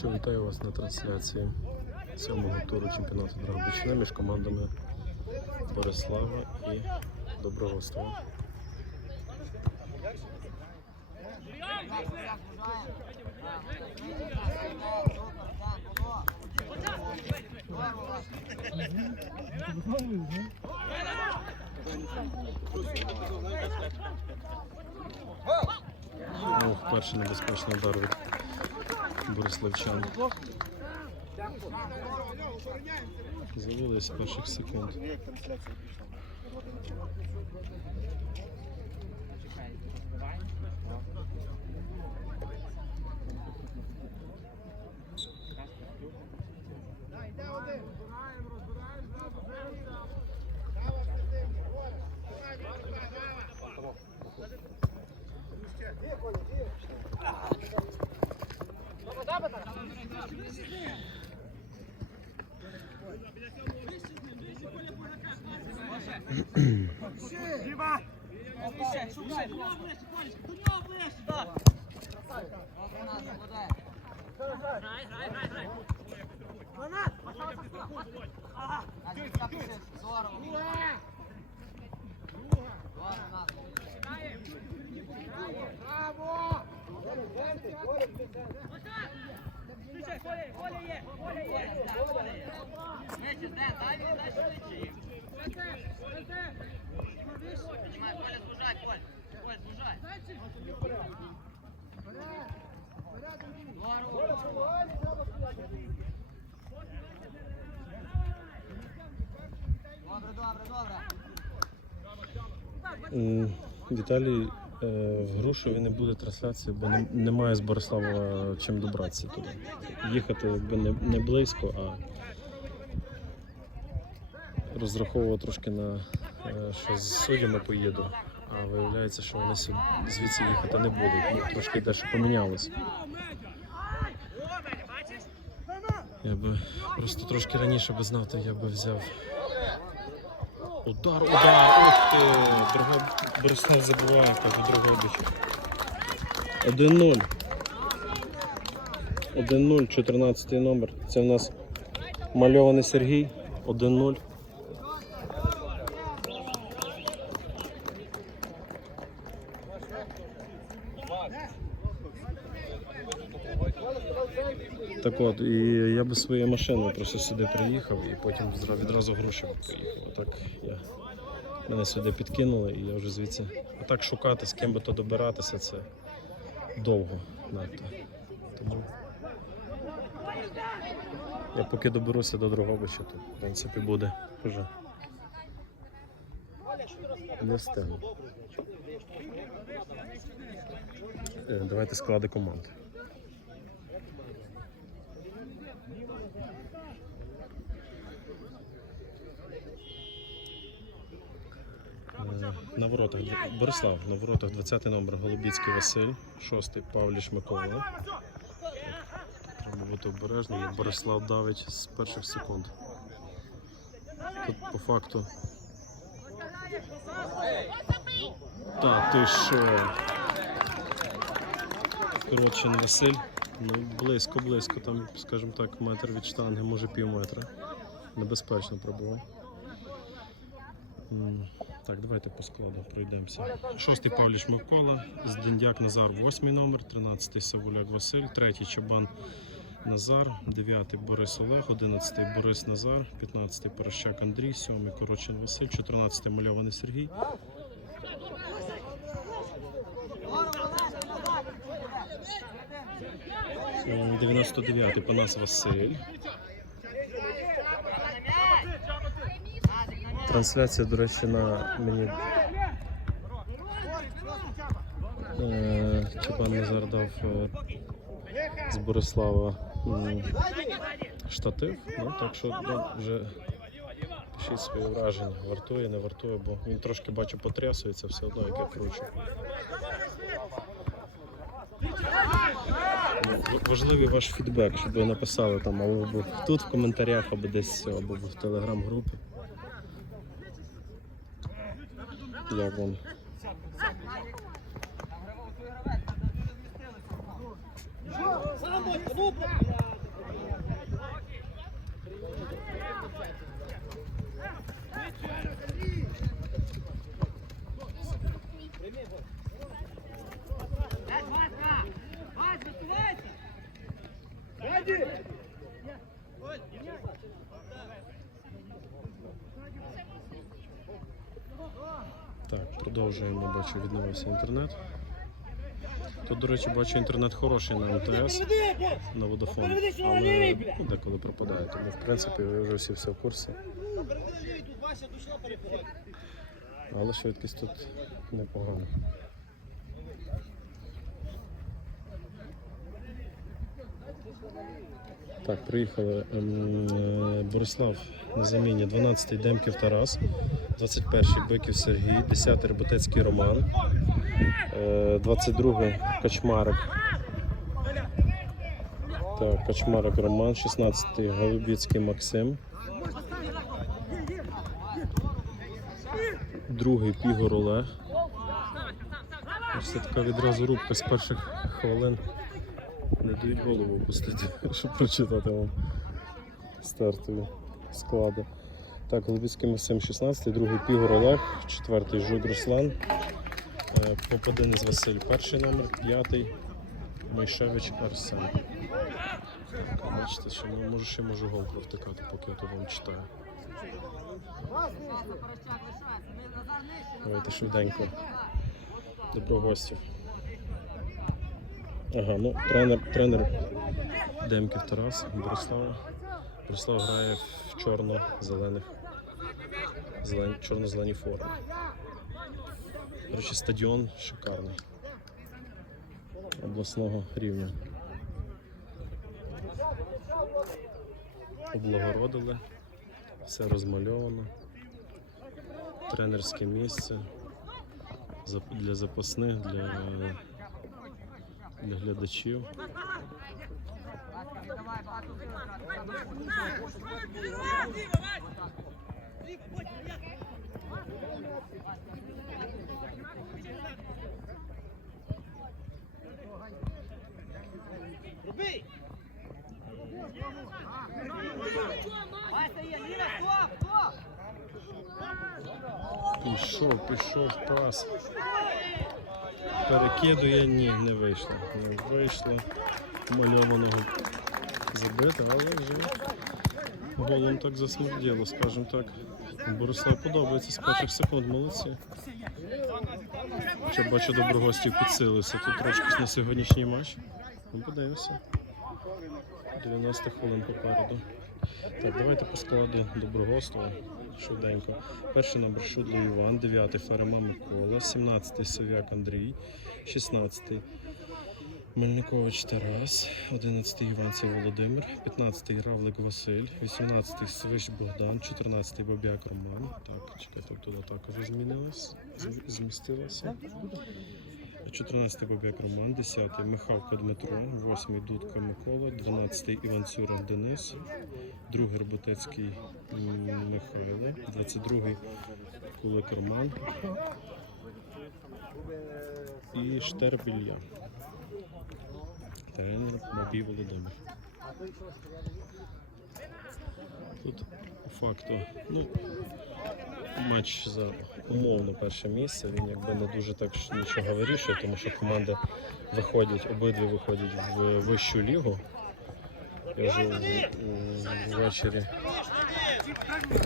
що, вітаю вас на трансляції сьомого туру чемпіонату Дрогобичини між командами Борислава і Доброгостова. Ну, перший небезпечний удар від Бориславчан. Завели з перших секунд. Добре, добре, добре. М, Віталій е, в Грушові не буде трансляції, бо немає з Борислава чим добратися туди. Їхати не близько, а розраховував трошки на е, що з суддями поїду. А виявляється, що вони звідси їхати не будуть. Ну, трошки дещо помінялось. Я би просто трошки раніше би знав, то я би взяв Удар, удар, ох ти! Друго... Борислав забуває, каже Дрогобич. 1-0. 1-0, 14 номер. Це в нас мальований Сергій. 1-0. Так от, і я би своєю машиною просто сюди приїхав і потім відразу гроші поїхав. Отак я. Мене сюди підкинули і я вже звідси. А так шукати, з ким би то добиратися, це довго надто. Тому я поки доберуся до Дрогобича, то в принципі буде вже не встигну. Е, Давайте склади команд. На воротах Борислав, на воротах 20 номер Голубіцький Василь, 6 Павліш Микола. Треба бути обережним. Борислав давить з перших секунд. Тут по факту. Та ти що? Коротше, Василь. Ну, близько, близько, там, скажімо так, метр від штанги, може пів метра. Небезпечно пробував. Так, давайте по складу пройдемося. Шостий Павліш Микола, Здендяк Назар, восьмий номер, 13-й Савуляк Василь, третій Чабан Назар, 9-й Борис Олег, 11-й Борис Назар, 15-й Порощак Андрій, 7-й Корочин Василь, 14-й Мальований Сергій. М, 99-й Панас Василь. Трансляція, до речі, на мені е, Назар дав е, з Борислава штатив. Ну, так що ну, вже пишіть свої враження. Вартує, не вартує, бо він трошки бачу потрясується все одно, як я кручу. Важливий ваш фідбек, щоб ви написали там або тут в коментарях, або десь або в телеграм-групі. Євро. Вадик! Так, продовжуємо, бачу, відновився інтернет. Тут, до речі, бачу, інтернет хороший на МТС, на Vodafone, але деколи пропадає. Тому, в принципі, ви вже всі все в курсі. Але швидкість тут непогана. Так, приїхали ем, е, Борислав на заміні 12-й Демків Тарас, 21-й Биків Сергій, 10-й Роботецький Роман, е, 22-й Качмарик. Так, Качмарик Роман, 16-й Голубіцький Максим. Другий Пігор Олег. Це така відразу рубка з перших хвилин. Не дають голову опустити, щоб прочитати вам стартові склади. Так, Голубіцький Максим 16, другий Пігор Олег, четвертий Жук Руслан, е, Попадинець Василь, перший номер, п'ятий Мойшевич Арсен. Бачите, що ну, може ще можу гол провтикати, поки я тут вам читаю. Давайте швиденько. Добро гостів. Ага, ну тренер, тренер Демків Тарас Борислава. Борислав грає в чорно-зелених зелен... чорно-зеленій формі. Речі, стадіон шикарний. Обласного рівня. Облагородили, все розмальовано. Тренерське місце для запасних, для, для глядачів. Стоп! Пішов, пішов пас. Перекидує, ні, не вийшло. Не вийшло. Мальованого забити, але вже голом так засмерділо, скажімо так. Борислав подобається з перших секунд, молодці. Хоча бачу доброгостів підсилився тут трошки на сьогоднішній матч. Ну, подивимося. 90 хвилин попереду. Так, давайте по складу доброгостова швиденько. Перший номер Шудло Іван, 9 Ферема Микола, 17 Сов'як Андрій, 16 Мельникович Тарас, 11 Іванцев Володимир, 15 Равлик Василь, 18 Свищ Богдан, 14 Бобяк Роман. Так, чекайте, тут атака змінилась, змістилася. 14-й Бобяк Роман, 10-й Михавка Дмитро, 8. Дудка Микола, 12. Іван Цюра Денис, 2-й Роботецький Михайло, 22-й Кулик Роман і Штербілья. Тренер Бабій Володимир. Тут по факту, ну, матч за умовно перше місце. Він якби не дуже так нічого вирішує, тому що команди виходять, обидві виходять в вищу лігу. Я вже ввечері,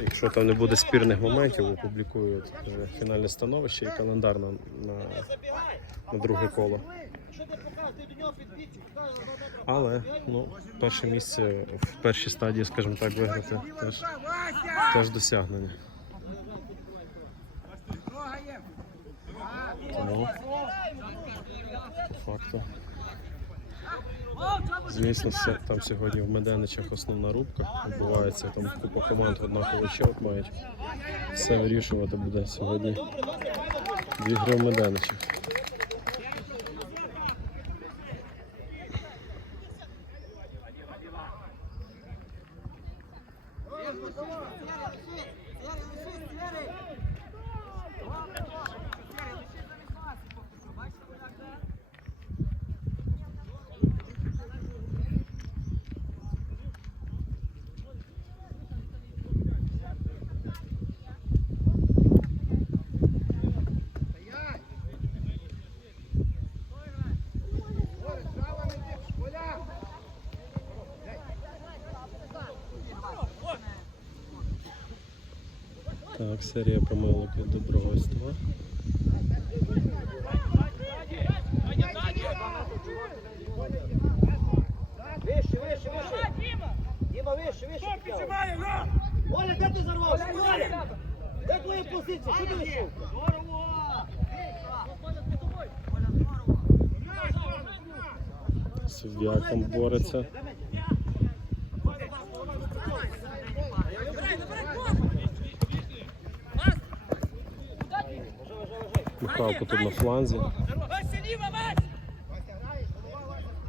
якщо там не буде спірних моментів, опублікую вже фінальне становище і календар на, на, на друге коло. Але ну, перше місце в першій стадії, скажімо так, виграти теж, теж досягнення. Тому факту. Звісно, все- там сьогодні в Меденичах основна рубка відбувається, там купа команд однаковий чот мають. Все вирішувати буде сьогодні дві гри в Меденичах. Так, серія помилок від добровольства. Вище, вище, вище. Діма, вище, вище. Оля, де ти зарвався? Оля! Де твоя позиція? Що ти вийшов? З бореться. Михалко тут на фланзі.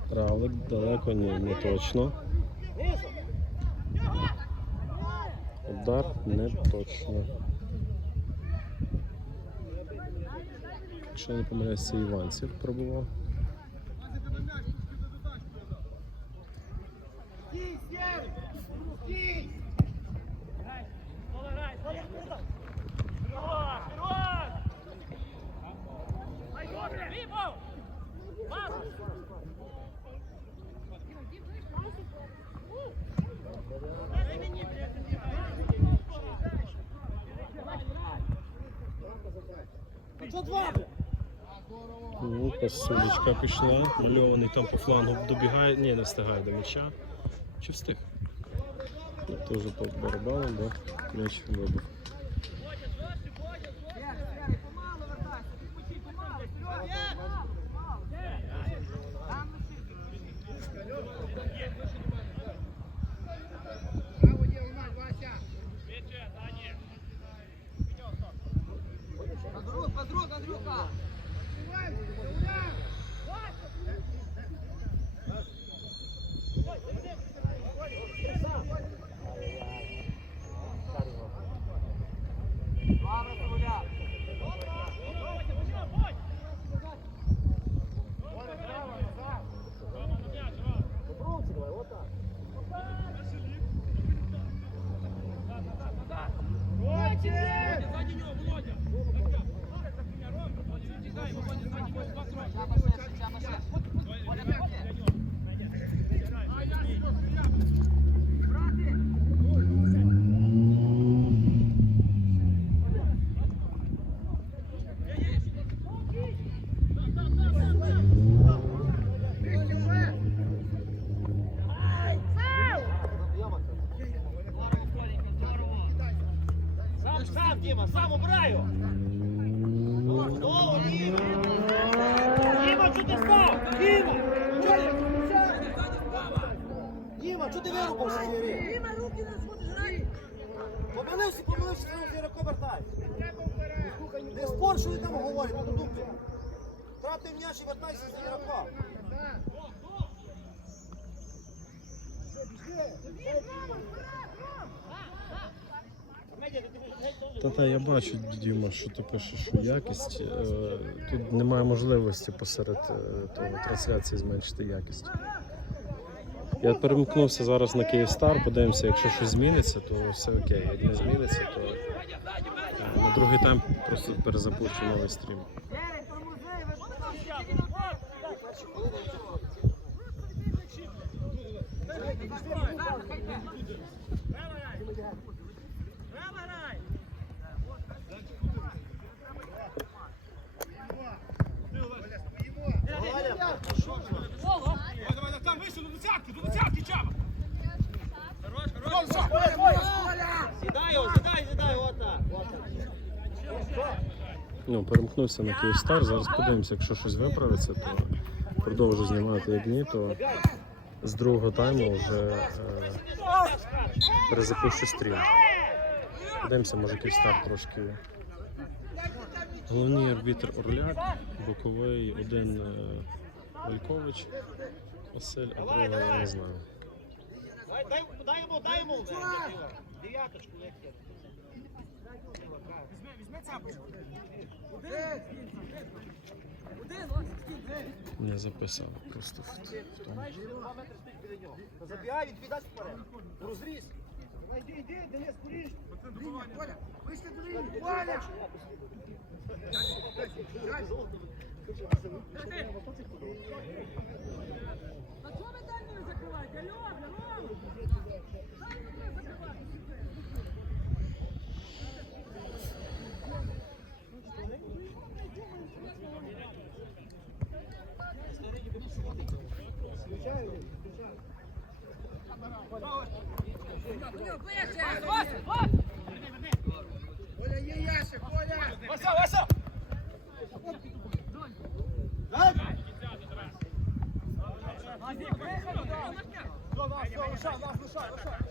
Травлик далеко, ні, не точно. Удар не точно. Якщо не помиляюся, Іванців пробував. Ну, посудочка пішла. Мальований там по флангу добігає. Ні, не встигає до м'яча. Чи встиг? Тоже по барабану, да? М'яч вибив. Сам, Діма, Та-та, я бачу, Діма, що ти пишеш, що якість. Е, Тут немає можливості посеред е, того трансляції зменшити якість. Я перемкнувся зараз на Київстар, подивимося, якщо щось зміниться, то все окей. Як не зміниться, то е, на другий тайм просто перезапущу новий стрім. Сєрий, тормози, Сідай його, сідай, сідай, отак. Ну, перемкнувся на Київстар. Зараз подивимося, якщо щось виправиться, то продовжу знімати як ні, то з другого тайму вже е, перезапущу стрім. Подивимося, може Київстар трошки. Головний арбітр Орляк, боковий один е, Валькович Василь, а другий я не знаю. Дай, дай, дай йому, дай йому. Дев'яточку, як є. Не записав просто в, тому. Забігай, відвідасть вперед. Розріз. Йди, йди, Денис, скоріш. Вийшли до лінії. Валя! А чого ви дальню закриваєте? Алло, алло! Дальню закривати! Оля, є ящик, Оля! Вася, Вася! Все, на, все, лишай, нас, лишай,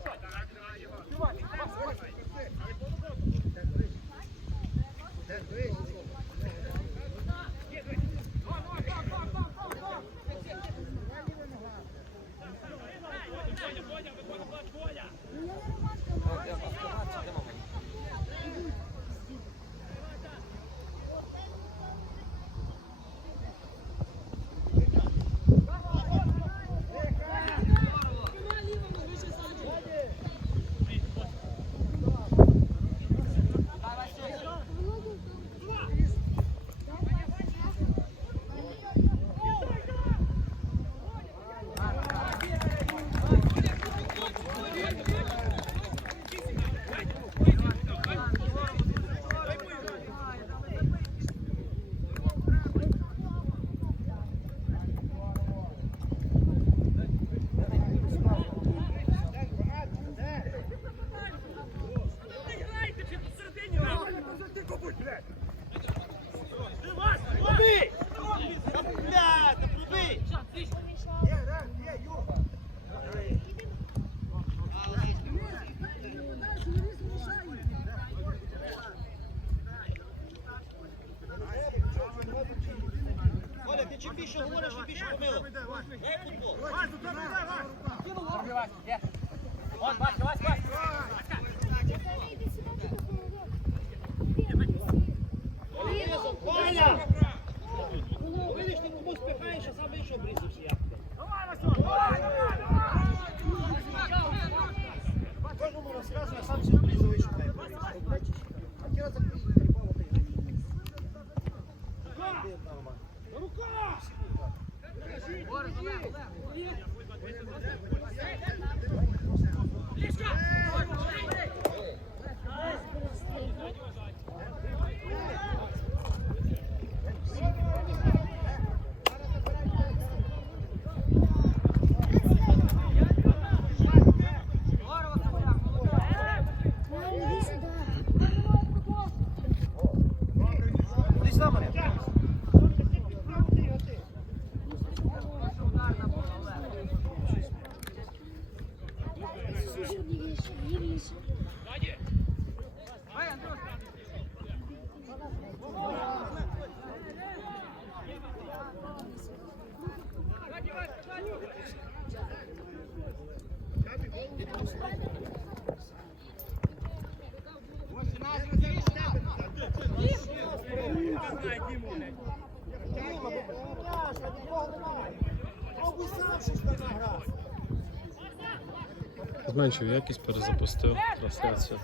Зменшив якість, перезапустив трансляцію.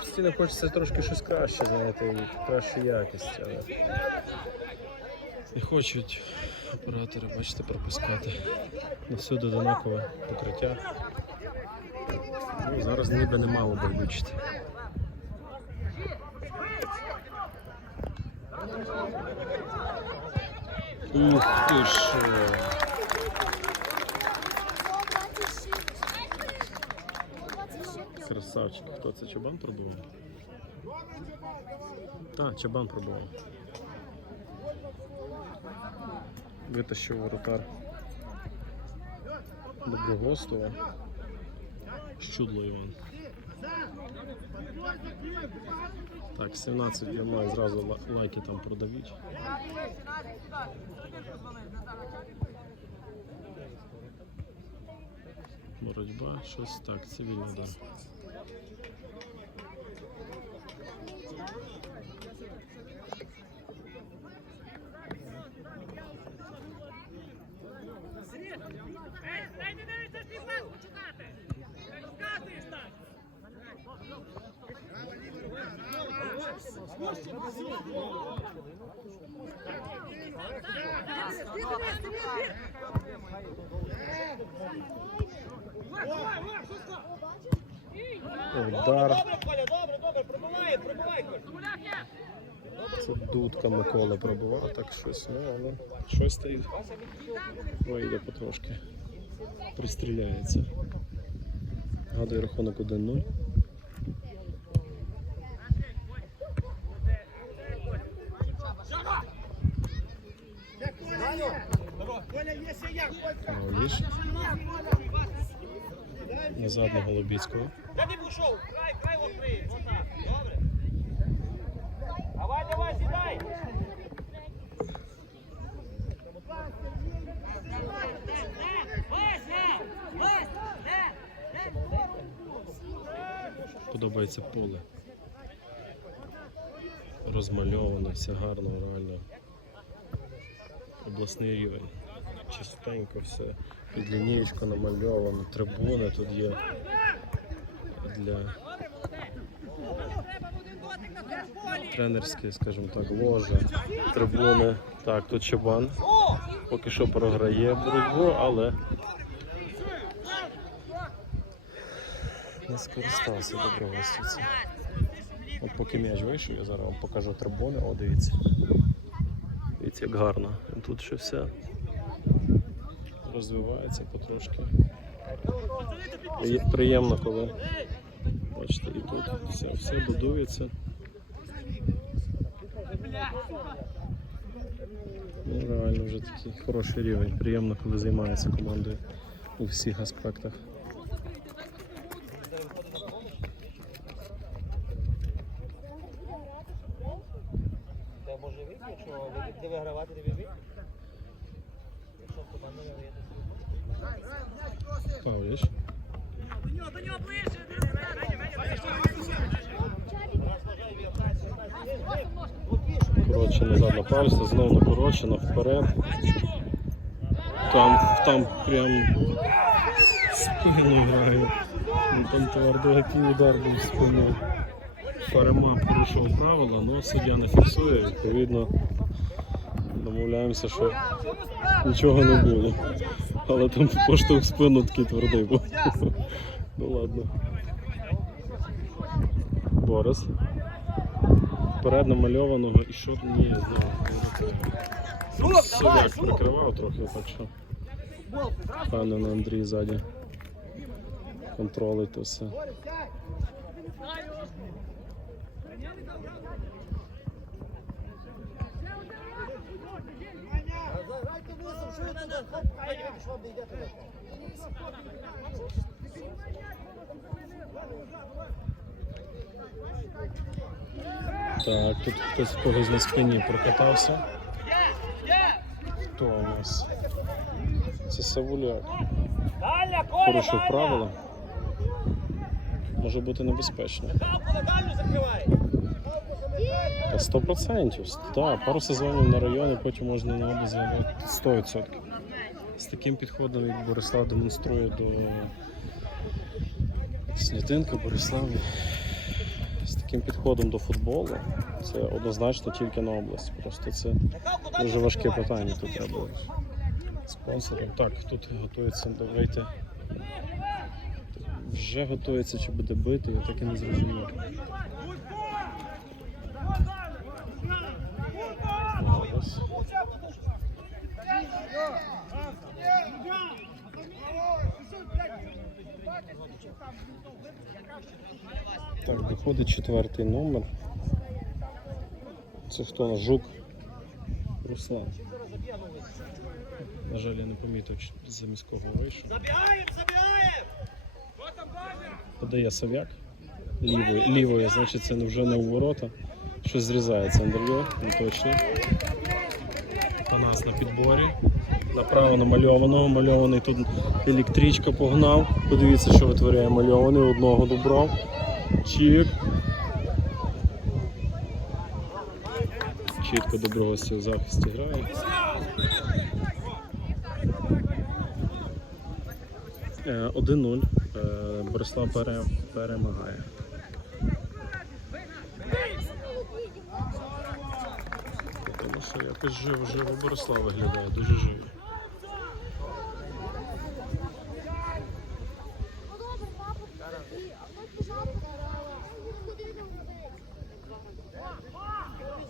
Постійно хочеться трошки щось краще, знаєте, кращу якість, але не хочуть оператори, бачите, пропускати. Всюди одинакове покриття. Ну, зараз ніби не мало би влучити. Ух ти що! Красавчик. Хто це чабан пробував? Так, чабан пробував. Витащив воротар Доброгостова. Щудло Іван. Так, 17 я маю зразу лайки там продають. Боротьба, щось так, цивільний удар. Дай не дивіться, ти пас починати! Розказуєш так! Удар. Добре, Коля, добре, Коля. Це дудка Микола пробував, так щось, ну але щось стоїть. Вийде потрошки. Пристріляється. Гадаю рахунок 1-0. Даню, Павліш. Назад на Голубіцького. Давай, давай, сідай. Подобається поле. Розмальовано, все гарно, реально. Обласний рівень. Чистенько все. Під лінієчко намальовано, трибуни тут є для тренерські, скажімо так, ложа, трибуни. Так, тут Чабан. Поки що програє боротьбу, але не скористався добровольством. От поки м'яч вийшов, я зараз вам покажу трибуни. О, дивіться. Дивіться, як гарно. Тут ще все розвивається потрошки. Приємно, коли бачите, і тут все, все будується. Ну, реально вже такий хороший рівень. Приємно, коли займається командою у всіх аспектах. Та може вийти, якщо ви будете вигравати, то ви вийдете. Якщо команда виграє, то Павліш. До нього, до нього ближче. Коротше, назад на пальці, знову накорочено, вперед. Там, там прям спину грає. Ну, Там твердо який удар був в спину. Фарема порушив правила, але суддя не фіксує, відповідно домовляємося, що нічого не буде. Але там поштовх спину такий твердий був. Ну ладно. Борис. Вперед намальованого і що ні, знову. Сидяк прикривав трохи, так що. Впевнений Андрій ззаді. Контролить йдете. Так, тут хтось когось на спині прокатався. Хто у нас? Це. Дальня, Порушив правила. Може бути небезпечно. Та 100%. Так, пару сезонів на районі, потім можна на область 100%. З таким підходом, як Борислав демонструє до Снятинка, Борислав. З таким підходом до футболу це однозначно тільки на область. Просто це дуже важке питання. Тут треба спонсорів. Так, тут готується до вийти. Вже готується чи буде бити, я так і не зрозумів. Так, виходить четвертий номер. Це хто? Жук? Руслан. На жаль, я не помітив, чи замість кого вийшов. Забігаємо, забігаємо. Подає Сав'як. Лівою, лівою, значить, це вже не у ворота. Щось зрізається Андрій, не точно. У нас на підборі. Направо намальовано, мальований тут електричка погнав. Подивіться, що витворяє мальований, одного добрав. Чік. Чітко доброгості в захисті грає. 1-0. Е, Борислав пере, перемагає. Тому що якось живо, живо Борислав виглядає, дуже живо.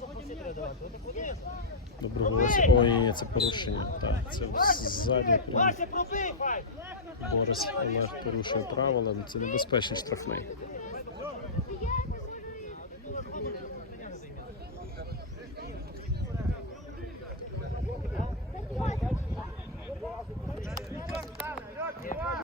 Запросити треба давати. Ви так подивіться. Доброго Вася. Ой, це порушення. Так, це ззаді. Борис Олег порушує правила, це небезпечний штрафний.